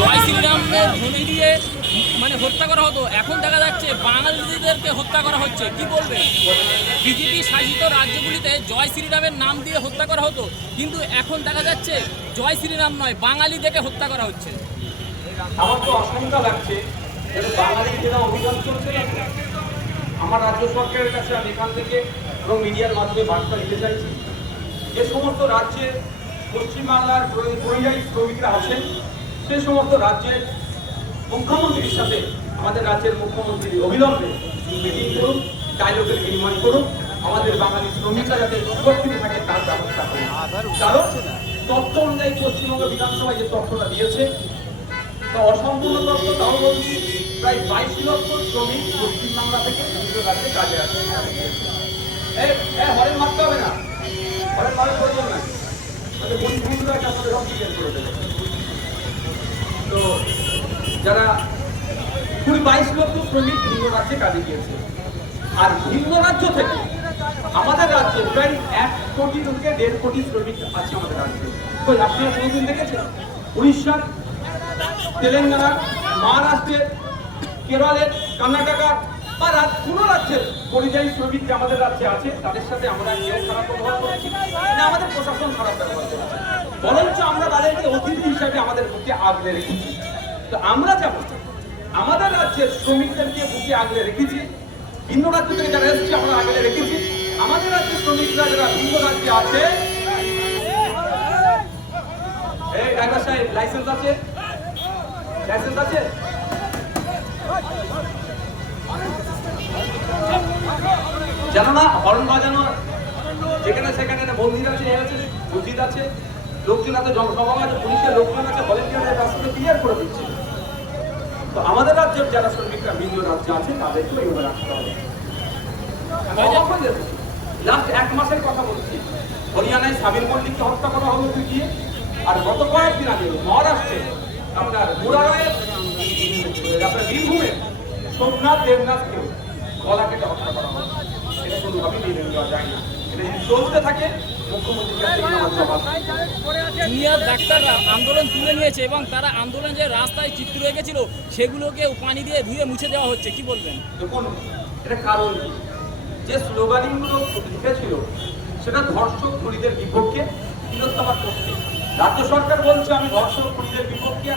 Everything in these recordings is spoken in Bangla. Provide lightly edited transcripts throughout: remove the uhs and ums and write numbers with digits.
জয় শ্রীরামের ধ্বনি দিয়ে মানে হত্যা করা হতো, এখন দেখা যাচ্ছে বাঙালিদেরকে হত্যা করা হচ্ছে, কি বলবে? বিজেপি শাসিত রাজ্যগুলিতে জয় শ্রীরামের নাম দিয়ে হত্যা করা হতো, কিন্তু এখন দেখা যাচ্ছে জয় শ্রীরাম নয়, বাঙালিদেরকে হত্যা করা হচ্ছে। আমার তো আশঙ্কা লাগছে বাঙালি যারা অভিযান চলছে না, আমার রাজ্য সরকারের কাছে আমি এখান থেকে এবং মিডিয়ার মাধ্যমে বার্তা দিতে চাইছি, যে সমস্ত রাজ্যে পশ্চিমবাংলার পরিযায়ী শ্রমিকরা আছেন সেই সমস্ত রাজ্যের মুখ্যমন্ত্রীর সাথে আমাদের রাজ্যের মুখ্যমন্ত্রী অবিলম্বে মিটিং করুন, ডায়লগের বিনিময় করুন, আমাদের বাঙালি শ্রমিকরা যাতে সুরক্ষিত থাকে তার ব্যবস্থা করুন। কারণ তথ্য অনুযায়ী পশ্চিমবঙ্গ বিধানসভায় যে তথ্যটা দিয়েছে তা অসম্পূর্ণ তথ্য, তাও বলছি প্রায় 22 লক্ষ শ্রমিক পশ্চিমবাংলা থেকে বিভিন্ন রাজ্যে কাজে আছে। হরেন মারতে হবে না, হরেন মারের প্রয়োজন নাই, বন্ধুরা একটা আমাদের সব ক্লিয়ার করে দেবে। তো যারা 22 লক্ষ শ্রমিক ভিন্ন রাজ্যে কাজে গিয়েছে, আর ভিন্ন রাজ্য থেকে আমাদের রাজ্যে প্রায় 1 কোটি থেকে 1.5 কোটি শ্রমিক আছে আমাদের রাজ্যে। কই আপনারা কোনোদিন দেখেছেন? উড়িষ্যা, তেলেঙ্গানা, মহারাষ্ট্রের, কেরলের, কর্ণাটকার বা কোনো রাজ্যের পরিযায়ী শ্রমিক আমাদের রাজ্যে আছে, তাদের সাথে আমরা কেউ খারাপ ব্যবহার করেছি না, আমাদের প্রশাসন খারাপ ব্যবহার করেছে, বরঞ্চ আমরা তাদেরকে অতিথি হিসাবে আমাদের বুকে আগলে রেখেছি। তো আমরা যেমন আমাদের রাজ্যের শ্রমিকদেরকে বুকে আগলে রেখেছি, ভিন্ন রাজ্য থেকে যারা এসেছে আমরা আগলে রেখেছি, আমাদের রাজ্যের শ্রমিকরা যারা ভিন্ন রাজ্যে আছে, এই ড্রাইভার সাহেব লাইসেন্স আছে? লাইসেন্স আছে? জানো না হর্ন বাজানো যেখানে সেখানে মন্দির আছে, মসজিদ আছে, লোকজন আছে, জনসভা আছে, পুলিশের লোকজন আছে, ভলেন্টিয়ারের রাস্তা ক্লিয়ার করে দিচ্ছে। তো আমাদের রাজ্যের যারা শ্রমিকরা ভিন্ন রাজ্যে আছে তাদেরকেও এইভাবে রাখতে হবে। লাস্ট 1 মাসের কথা বলছি, হরিয়ানায় সাবির মল্লিককে হত্যা করা হলো গিয়ে, আর গত কয়েকদিন আগে মহারাষ্ট্রে আপনার মুরারায় আপনার বীরভূমে সোমনাথ দেবনাথকেও গলা কেটে হত্যা করা হলো। এটা কোনোভাবেই মেনে নেওয়া যায় না। এটা যদি চলতে থাকে জুনিয়র ডাক্তাররা আন্দোলন তুলে নিয়েছে এবং তারা আন্দোলন যে রাস্তায় চিত্র রেখেছিল সেগুলোকে পানি দিয়ে ধুয়ে মুছে দেওয়া হচ্ছে, কি বলবেন? দেখুন, এটা কারণ যে স্লোগানগুলো লিখেছিল সেটা ধর্ষক খুনিদের বিপক্ষে, তিলোত্তমার পক্ষে। রাজ্য সরকার বলছে আমি ধর্ষক খুনিদের বিপক্ষে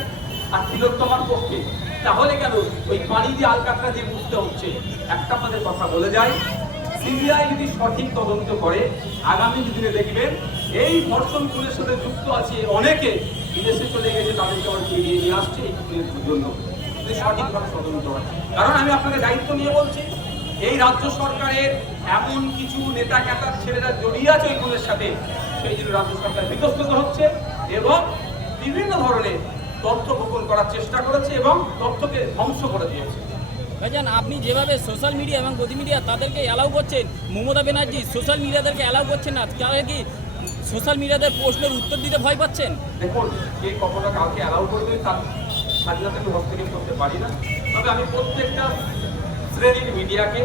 আর তিলোত্তমার পক্ষে, তাহলে কেন ওই পানি দিয়ে আলকাতরা দিয়ে মুছতে হচ্ছে? একটা আপনাদের কথা বলে যায়, সিবিআই যদি সঠিক তদন্ত করে আগামী দিনে দেখবেন এই ধর্ষণ খুনের সাথে যুক্ত আছে অনেকে বিদেশে চলে গেছে, তাদেরকে আবার ফিরিয়ে নিয়ে আসছে এই খুনের জন্য, সঠিকভাবে তদন্ত হয়। কারণ আমি আপনাদের দায়িত্ব নিয়ে বলছি, এই রাজ্য সরকারের এমন কিছু নেতা ক্যাতার ছেলেরা জড়িয়ে আছে ওই খুনের সাথে, সেই জন্য রাজ্য সরকার বিতস্তত হচ্ছে এবং বিভিন্ন ধরনের তথ্য গোপন করার চেষ্টা করেছে এবং তথ্যকে ধ্বংস করে দিয়েছে। ভাইজান, আপনি যেভাবে সোশ্যাল মিডিয়া এবং গতি মিডিয়া তাদেরকে অ্যালাউ করছেন, মমতা ব্যানার্জি সোশ্যাল মিডিয়াদেরকে অ্যালাউ করছেন না, তাহলে কি সোশ্যাল মিডিয়াদের প্রশ্নের উত্তর দিতে ভয় পাচ্ছেন? দেখুন, কে কখনো কাউকে অ্যালাউ করবে তার স্বাধীনতা আমি হস্তক্ষেপ করতে পারি না, তবে আমি প্রত্যেকটা শ্রেণীর মিডিয়াকে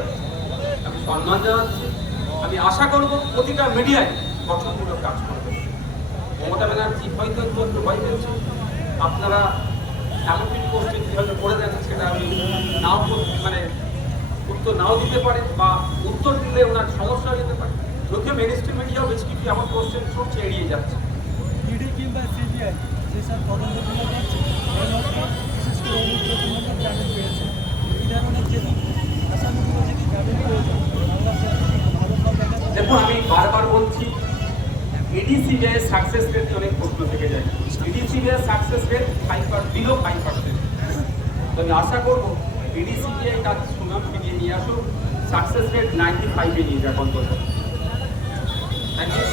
আমি সম্মান জানাচ্ছি। আমি আশা করব প্রতিটা মিডিয়ায় গঠনমূলক কাজ করবে। মমতা ব্যানার্জি হয়তো একটু ভয় পেয়েছে, আপনারা এমন কিছু কোশ্চেন কীভাবে করে দেন সেটা আমি নাও মানে উত্তর নাও দিতে পারে বা উত্তর দিলে ওনার সমস্যা হয়ে যেতে পারে। যদিও মেন স্ট্রিম মিডিয়াও বেশ কিছু এমন কোশ্চেন সবচে এড়িয়ে যাচ্ছে। ইডি কিংবা সিবিআই যেসব তদন্তগুলো করছে বিশেষ করে অনুব্রত জামিন পেয়েছে, এই ধরনের যে আসামিগুলো যদি জামিন পেয়েছে, দেখুন, আমি বারবার বলছি ইডি সিবিআই সাকসেস রেট অনেক প্রশ্ন থেকে যায়। ইডি সিবিআই সাকসেস রেট 5% তো আমি আশা করবো ইডি সিবিআই কাজ সুনাম ফিরিয়ে নিয়ে আসুক, সাকসেস রেট 95-এ নিয়ে যাক অন্তত। Thank you.